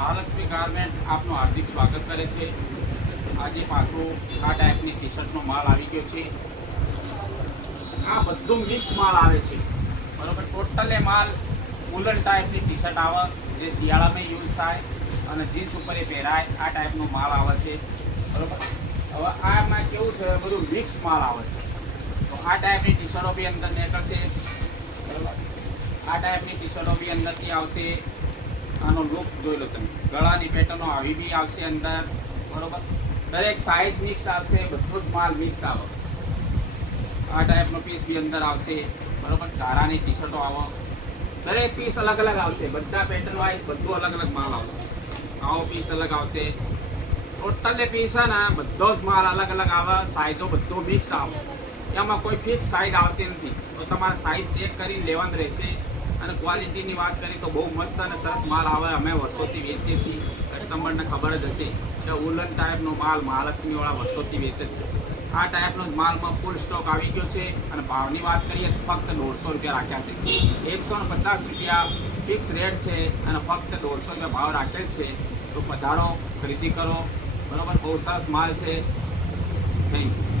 Mahalakshmi garment આપનું હાર્દિક સ્વાગત કરે છે. આજે પાછું આ ટાઈપની ટી શર્ટનો માલ આવી ગયો છે. આ બધું મિક્સ માલ આવે છે, બરાબર. ટોટલે માલ વૂલન ટાઈપની ટી શર્ટ આવે, જે શિયાળામાં યુઝ થાય અને જીન્સ ઉપર એ પહેરાય. આ ટાઈપનો માલ આવે છે, બરાબર. હવે આમાં કેવું છે, બધું મિક્સ માલ આવે છે. તો આ ટાઈપની ટી શર્ટો બી અંદર નીકળશે, બરાબર. આ ટાઈપની ટી શર્ટો બી અંદરથી આવશે. આનો લુક જોઈ લો તમે. ગળાની પેટર્નો આવી બી આવશે અંદર, બરાબર. દરેક સાઇઝ મિક્સ આવશે, બધું જ માલ મિક્સ આવે. આ ટાઈપનો પીસ બી અંદર આવશે, બરાબર. ચારાની ટી શર્ટો આવો, દરેક પીસ અલગ અલગ આવશે. બધા પેટર્ન વાઇઝ બધું અલગ અલગ માલ આવશે. આવો પીસ અલગ આવશે. ટોટલે પીસ છે ને, બધો જ માલ અલગ અલગ આવે. સાઇઝો બધો મિક્સ આવે. એમાં કોઈ ફિક્સ સાઇઝ આવતી નથી. તો તમારે સાઇઝ ચેક કરીને લેવાનું રહેશે. અને ક્વોલિટીની વાત કરીએ તો બહુ મસ્ત અને સરસ માલ આવે. અમે વર્ષોથી વેચીએ છીએ. કસ્ટમરને ખબર જ હશે કે વૂલન ટાઈપનો માલ મહાલક્ષ્મીવાળા વર્ષોથી વેચે જ છે. આ ટાઈપનો માલમાં ફૂલ સ્ટોક આવી ગયો છે. અને ભાવની વાત કરીએ તો ફક્ત 150 રૂપિયા રાખ્યા છે. 150 રૂપિયા ફિક્સ રેટ છે અને ફક્ત 150 રૂપિયા ભાવ રાખેલ છે. તો પધારો, ખરીદી કરો, બરાબર. બહુ સરસ માલ છે. Thank you.